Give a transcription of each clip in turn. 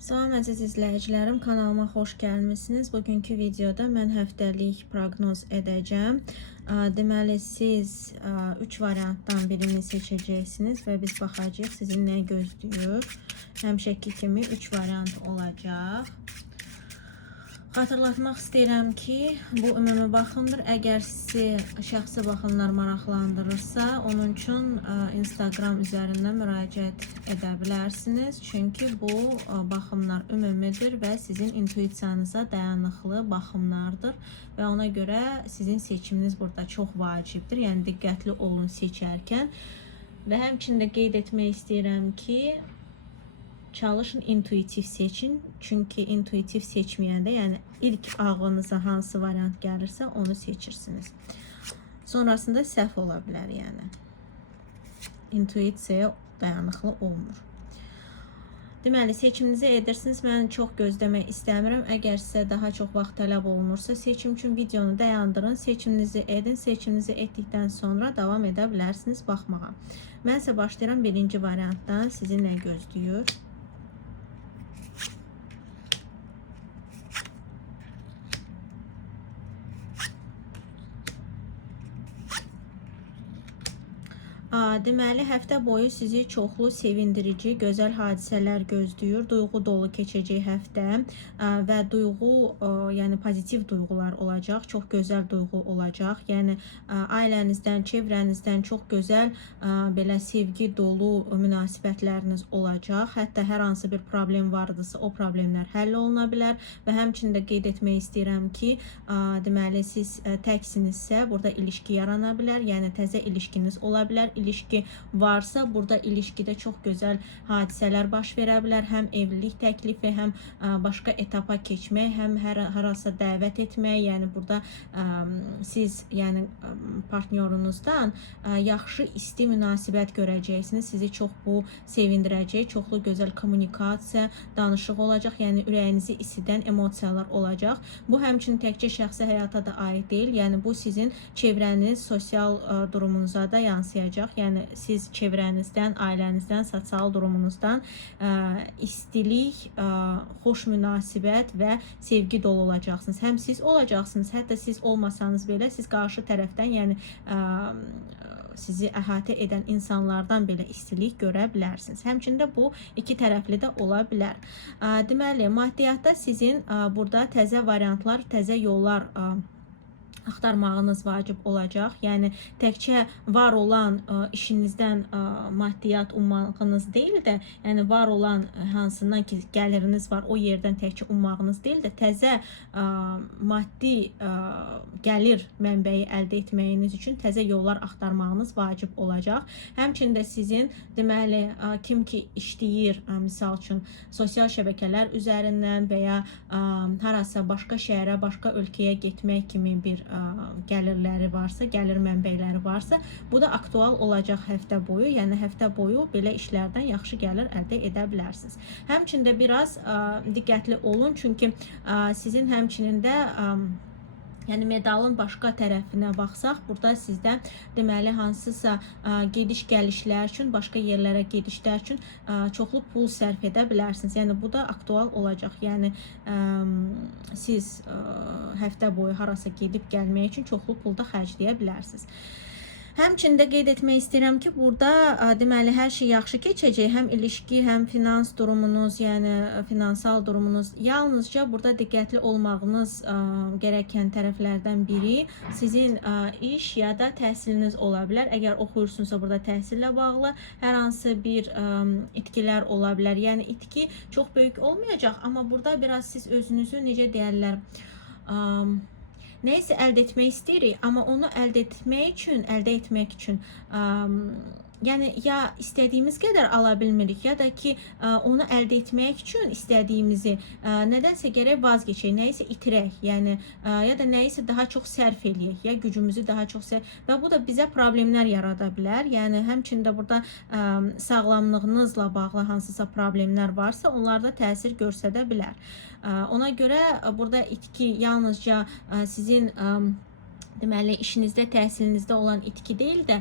Salam əziz izləyicilərim, kanalıma xoş gəlmisiniz. Bugünkü videoda mən həftəlik proqnoz edəcəm. Deməli, siz 3 variantdan birini seçəcəksiniz və biz baxacağıq sizin nə gözləyir. Həmişəki kimi 3 variant olacaq. Xatırlatmaq istəyirəm ki, bu ümumi baxımdır. Əgər sizi şəxsi baxımlar maraqlandırırsa, onun üçün Instagram üzərindən müraciət edə bilərsiniz. Çünki bu baxımlar ümumidir və sizin intuisiyanıza dayanıqlı baxımlardır. Və ona görə sizin seçiminiz burada çox vacibdir. Yəni, diqqətli olun seçərkən. Və həmçində qeyd etmək istəyirəm ki, çalışın intuitiv seçin. Çünki intuitiv seçməyəndə, yəni ilk ağlınıza hansı variant gəlirsə onu seçirsiniz. Sonrasında səhv ola bilər, yəni. İntuisiyaya dayanıqlı olmur. Deməli, seçiminizi edirsiniz. Mən çox gözləmək istəmirəm. Əgər sizə daha çox vaxt tələb olunursa, seçim üçün videonu dayandırın, seçiminizi edin. Seçiminizi etdikdən sonra davam edə bilərsiniz baxmağa. Mən isə başlayıram birinci variantdan. Sizi nə gözləyir? Deməli, həftə boyu sizi çoxlu sevindirici, gözəl hadisələr gözləyir. Duyğu dolu keçəcək həftə və yəni pozitiv duyğular olacaq, çox gözəl duyğu olacaq. Yəni, ailənizdən, çevrənizdən çox gözəl belə sevgi dolu münasibətləriniz olacaq. Hətta hər hansı bir problem vardısa, o problemlər həll oluna bilər və həmçində qeyd etmək istəyirəm ki, deməli, siz təksinizsə, burada ilişki yarana bilər, yəni təzə ilişkiniz ola bilər. İlişki varsa, burada ilişkidə çox gözəl hadisələr baş verə bilər. Həm evlilik təklifi, həm başqa etapa keçmək, həm harasa dəvət etmək. Yəni, burada siz, yəni partnyorunuzdan yaxşı, isti münasibət görəcəksiniz. Sizi çox bu sevindirəcək, çoxlu gözəl kommunikasiya, danışıq olacaq. Yəni, ürəyinizi isidən emosiyalar olacaq. Bu, həmçinin təkcə şəxsi həyata da aid deyil. Yəni, bu sizin çevrəniz, sosial durumunuza da yansıyacaq. Yəni, siz çevrənizdən, ailənizdən, sosial durumunuzdan istilik, xoş münasibət və sevgi dolu olacaqsınız. Həm siz olacaqsınız, hətta siz olmasanız belə, siz qarşı tərəfdən, yəni sizi əhatə edən insanlardan belə istilik görə bilərsiniz. Həmçində bu iki tərəfli də ola bilər. Deməli, maddiyyatda sizin burada təzə variantlar, təzə yollar axtarmağınız vacib olacaq. Yəni, təkcə var olan işinizdən maddiyyat ummağınız deyil də, yəni var olan hansından ki gəliriniz var, o yerdən təkcə ummağınız deyil də, təzə maddi gəlir mənbəyi əldə etməyiniz üçün təzə yollar axtarmağınız vacib olacaq. Həmçində sizin, deməli, kim ki işləyir, misal üçün, sosial şəbəkələr üzərindən və ya harasa başqa şəhərə, başqa ölkəyə getmək kimi bir gəlirləri varsa, gəlir mənbəyləri varsa, bu da aktual olacaq həftə boyu. Yəni, həftə boyu belə işlərdən yaxşı gəlir əldə edə bilərsiniz. Həmçində biraz diqqətli olun, çünki sizin həmçinin də yəni medalın başqa tərəfinə baxsaq, burada sizdə deməli hansısa gediş-gəlişlər üçün, başqa yerlərə gedişlər üçün çoxlu pul sərf edə bilərsiniz. Yəni, bu da aktual olacaq. Yəni, siz həftə boyu harasa gedib gəlmək üçün çoxlu pul da xərcləyə bilərsiniz. Həmçində qeyd etmək istəyirəm ki, burada deməli hər şey yaxşı keçəcək. Həm ilişki, həm finans durumunuz, yəni finansal durumunuz. Yalnızca burada diqqətli olmağınız gərəkən tərəflərdən biri sizin iş ya da təhsiliniz ola bilər. Əgər oxuyursunuzsa, burada təhsillə bağlı hər hansı bir itkilər ola bilər. Yəni, itki çox böyük olmayacaq, amma burada biraz siz özünüzü, necə deyərlər, nəyisə əldə etmək istəyirik, amma onu əldə etmək üçün yəni ya istədiyimiz qədər ala bilmirik, ya da ki onu əldə etmək üçün istədiyimizi nədənsə gərək vazgeçək, nəyisə itirək, yəni ya da nəyisə daha çox sərf eləyək, ya gücümüzü daha çox və bu da bizə problemlər yarada bilər. Yəni, həmçində burada sağlamlığınızla bağlı hansısa problemlər varsa, onlarda təsir göstərə bilər. Ona görə burada itki yalnızca sizin Deməli, işinizdə, təhsilinizdə olan itki deyil də,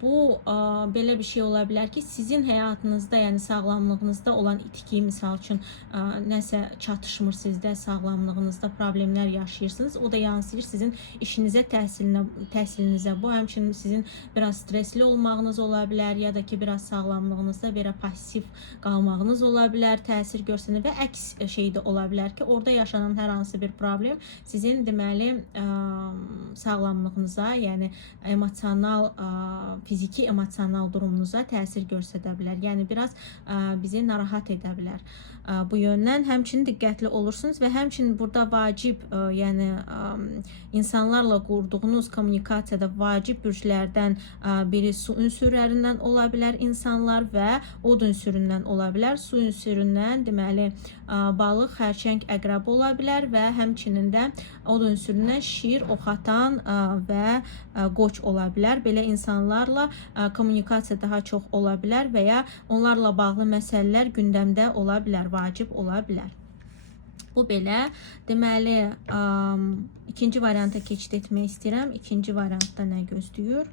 bu belə bir şey ola bilər ki, sizin həyatınızda, yəni sağlamlığınızda olan itki, misal üçün, nəsə çatışmır sizdə, sağlamlığınızda problemlər yaşayırsınız. O da yansıyır sizin işinizə, təhsilinizə. Bu həmçinin sizin biraz stresli olmağınız ola bilər, ya da ki, biraz sağlamlığınızda belə passiv qalmağınız ola bilər, təsir göstərən və əks şey də ola bilər ki, orada yaşanan hər hansı bir problem sizin deməli sağlamlığınıza, yəni emosional, fiziki emosional durumunuza təsir göstərə bilər. Yəni biraz bizi narahat edə bilər. Bu yöndən həmçinin diqqətli olursunuz və həmçinin burada vacib, yəni insanlarla qurduğunuz kommunikasiyada vacib bürclərdən biri su ünsürlərindən ola bilər insanlar və od ünsüründən ola bilər. Su ünsüründən deməli balıq, xərçəng, əqrəb ola bilər və həmçinin də od ünsüründən şir, oxatan və qoç ola bilər. Belə insanlarla kommunikasiya daha çox ola bilər və ya onlarla bağlı məsələlər gündəmdə ola bilər, vacib ola bilər. Bu belə. Deməli, ikinci varianta keçid etmək istəyirəm. İkinci variantda nə gözləyir?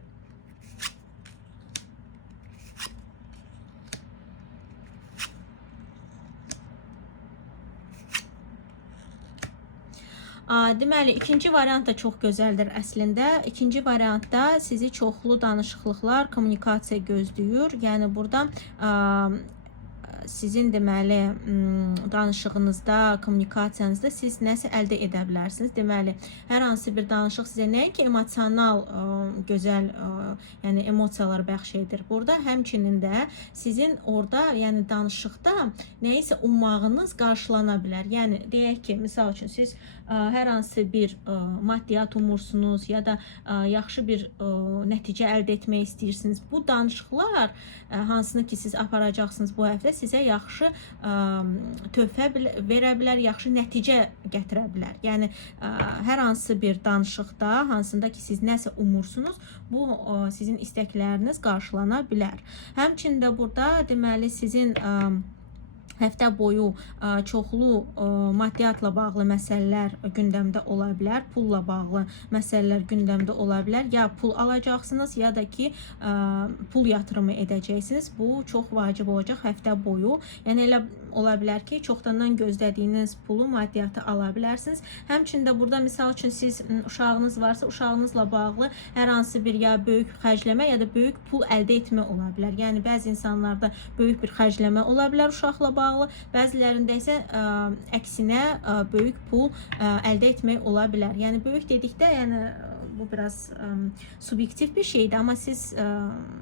Deməli, ikinci variant da çox gözəldir əslində. İkinci variantda sizi çoxlu danışıqlıqlar, kommunikasiya gözləyir. Yəni, burada sizin deməli danışığınızda, kommunikasiyanızda siz nəsə əldə edə bilərsiniz. Deməli, hər hansı bir danışıq sizə nəinki emosional, gözəl, yəni emosiyalar bəxş edir. Burada həmçinin də sizin orada, yəni danışıqda nəyisə ummağınız qarşılana bilər. Yəni, deyək ki, misal üçün siz hər hansı bir maddiyat umursunuz ya da yaxşı bir nəticə əldə etmək istəyirsiniz. Bu danışıqlar, hansını ki siz aparacaqsınız bu həftə, sizə yaxşı töhfə verə bilər, yaxşı nəticə gətirə bilər. Yəni, hər hansı bir danışıqda, hansında ki siz nəsə umursunuz, bu sizin istəkləriniz qarşılana bilər. Həmçində burada deməli sizin həftə boyu çoxlu maddiyatla bağlı məsələlər gündəmdə ola bilər, pulla bağlı məsələlər gündəmdə ola bilər. Ya pul alacaqsınız, ya da ki pul yatırımı edəcəksiniz. Bu çox vacib olacaq həftə boyu. Yəni elə ola bilər ki, çoxdandan gözlədiyiniz pulu, maddiyatı ala bilərsiniz. Həmçində burada misal üçün siz uşağınız varsa, uşağınızla bağlı hər hansı bir ya böyük xərcləmə ya da böyük pul əldə etmə ola bilər. Yəni bəzi insanlarda böyük bir xərcləmə ola bilər uşaqla bağlı, bəzilərində isə əksinə böyük pul əldə etmək ola bilər. Yəni böyük dedikdə, yəni bu biraz subyektiv bir şeydir, amma siz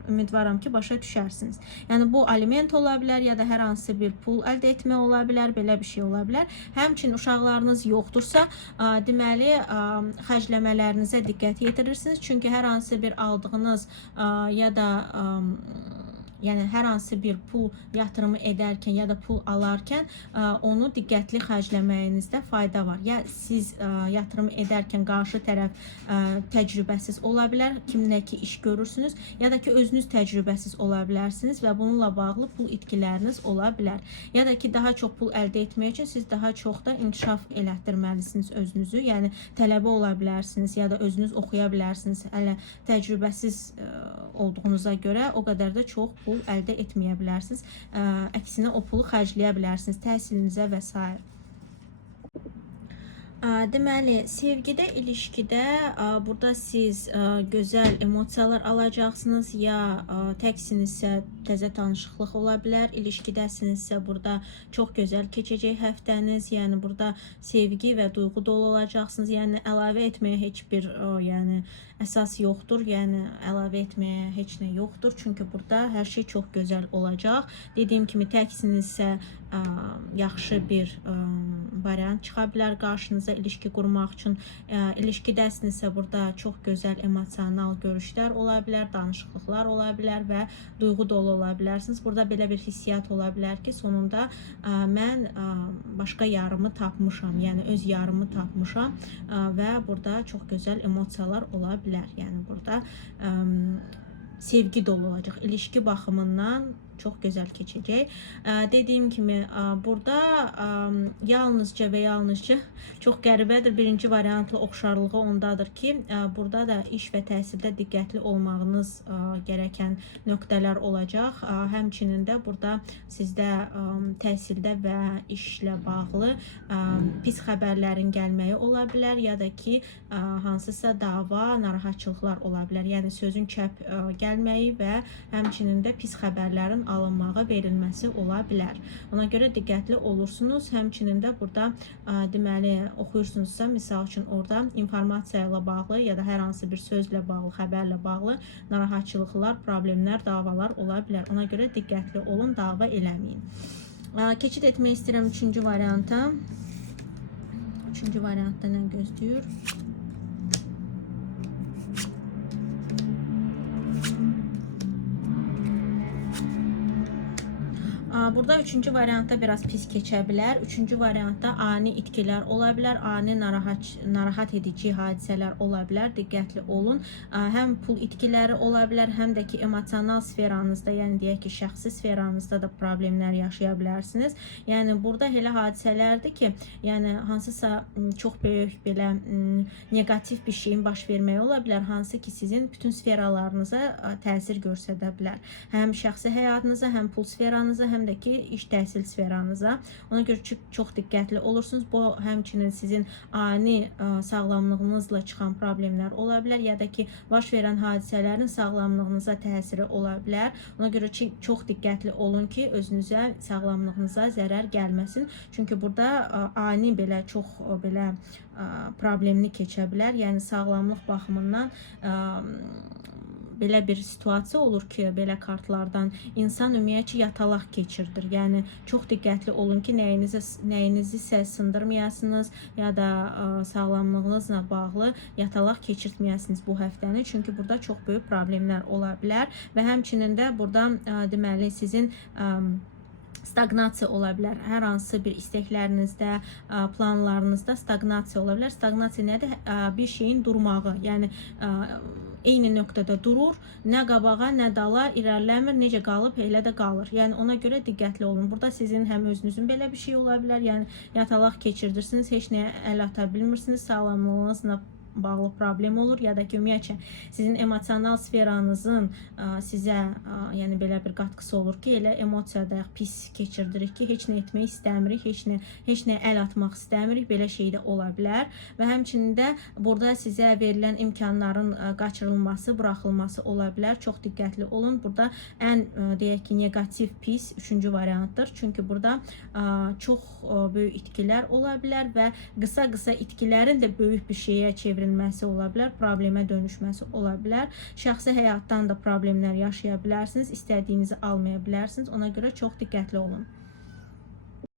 ümidvaram ki başa düşərsiniz. Yəni bu aliment ola bilər ya da hər hansı bir pul əldə etmə ola bilər, belə bir şey ola bilər. Həmçinin uşaqlarınız yoxdursa, deməli xərcləmələrinizə diqqət yetirirsiniz. Çünki hər hansı bir aldığınız ya da yəni hər hansı bir pul yatırımı edərkən ya da pul alarkən onu diqqətli xərcləməyinizdə fayda var. Ya siz yatırım edərkən qarşı tərəf təcrübəsiz ola bilər, kiminlə ki iş görürsünüz, ya da ki özünüz təcrübəsiz ola bilərsiniz və bununla bağlı pul itkiləriniz ola bilər. Ya da ki daha çox pul əldə etmək üçün siz daha çox da inkişaf elətdirməlisiniz özünüzü. Yəni tələbə ola bilərsiniz ya da özünüz oxuya bilərsiniz. Hələ təcrübəsiz olduğunuza görə o qədər də çox pul əldə etməyə bilərsiniz. Əksinə o pulu xərcləyə bilərsiniz təhsilinizə və s. Deməli, sevgidə, ilişkidə burada siz gözəl emosiyalar alacaqsınız, ya təksinizsə təzə tanışıqlıq ola bilər, ilişkidəsinizsə burada çox gözəl keçəcək həftəniz, yəni burada sevgi və duyğu dolu olacaqsınız, yəni əlavə etməyə heç bir yəni əsas yoxdur, yəni əlavə etməyə heç nə yoxdur, çünki burada hər şey çox gözəl olacaq. Dediyim kimi təksinizsə yaxşı bir variant çıxa bilər qarşınıza ilişki qurmaq üçün. İlişkidəsinizsə burada çox gözəl emosional görüşlər ola bilər, danışıqlıqlar ola bilər və duyğu dolu ola bilərsiniz. Burada belə bir hissiyat ola bilər ki, sonunda mən başqa yarımı tapmışam, yəni öz yarımı tapmışam və burada çox gözəl emosiyalar ola bilər. Yəni burada sevgi dolu olacaq. İlişki baxımından çox gözəl keçəcək. Dediyim kimi, burada yalnızca və yalnızca çox qəribədir. Birinci variantla oxşarlığı ondadır ki, burada da iş və təhsildə diqqətli olmağınız gerəkən nöqtələr olacaq. Həmçinin də burada sizdə təhsildə və işlə bağlı pis xəbərlərin gəlməyi ola bilər, ya da ki, hansısa dava, narahatçılıqlar ola bilər. Yəni sözün çəp gəlməyi və həmçinin də pis xəbərlərin alınmağı, verilməsi ola bilər. Ona görə diqqətli olursunuz. Həmçinin də burada deməli oxuyursunuzsa, misal üçün orada informasiya ilə bağlı ya da hər hansı bir sözlə bağlı, xəbərlə bağlı narahatçılıqlar, problemlər, davalar ola bilər. Ona görə diqqətli olun, dava eləməyin. Keçid etmək istəyirəm 3-cü varianta. 3-cü variantda nə gözləyir? Burada 3-cü variantda biraz pis keçə bilər. 3-cü variantda ani itkilər ola bilər, ani narahat edici hadisələr ola bilər. Diqqətli olun. Həm pul itkiləri ola bilər, həm də ki, emosional sferanızda, yəni deyək ki, şəxsi sferanızda da problemlər yaşaya bilərsiniz. Yəni burada elə hadisələrdir ki, yəni hansısa çox böyük belə negativ bir şeyin baş verməyi ola bilər, hansı ki, sizin bütün sferalarınıza təsir göstərə bilər. Həm şəxsi həyatınıza, həm pul sferanıza, həm də ki, iş təhsil sferanıza. Ona görə çox diqqətli olursunuz. Bu həmçinin sizin ani sağlamlığınızla çıxan problemlər ola bilər, ya da ki, baş verən hadisələrin sağlamlığınıza təsiri ola bilər. Ona görə çox diqqətli olun ki, özünüzə, sağlamlığınıza zərər gəlməsin. Çünki burada ani belə çox belə problemli keçə bilər. Yəni sağlamlıq baxımından belə bir situasiya olur ki, belə kartlardan insan ümumiyyətcə yatalaq keçirdir. Yəni çox diqqətli olun ki, nəyinizi sındırmayasınız ya da sağlamlığınızla bağlı yatalaq keçirtməyəsiniz bu həftəni. Çünki burada çox böyük problemlər ola bilər və həmçinin də burada deməli sizin stagnasiya ola bilər. Hər hansı bir istəklərinizdə, planlarınızda stagnasiya ola bilər. Stagnasiya nədir? Bir şeyin durmağı. Yəni eyni nöqtədə durur, nə qabağa, nə dala irəliləmir, necə qalıb, elə də qalır. Yəni ona görə diqqətli olun. Burada sizin həm özünüzün belə bir şey ola bilər, yəni yatalaq keçirirsiniz, heç nəyə əl ata bilmirsiniz, sağlamlığınızla bağlı problem olur, ya da ki, ümumiyyətcə sizin emosional sferanızın sizə yəni belə bir qatqısı olur ki, elə emosiyada pis keçirdirik ki, heç nə etmək istəmirik, heç nə əl atmaq istəmirik, belə şey də ola bilər və həmçinin də burada sizə verilən imkanların qaçırılması, buraxılması ola bilər. Çox diqqətli olun. Burada ən deyək ki, negativ pis 3-cü variantdır. Çünki burada çox böyük itkilər ola bilər və qısa itkilərin də böyük bir şeyə çevrilməsi ola bilər, problemə dönüşməsi ola bilər. Şəxsi həyatdan da problemlər yaşaya bilərsiniz, istədiyinizi almaya bilərsiniz. Ona görə çox diqqətli olun.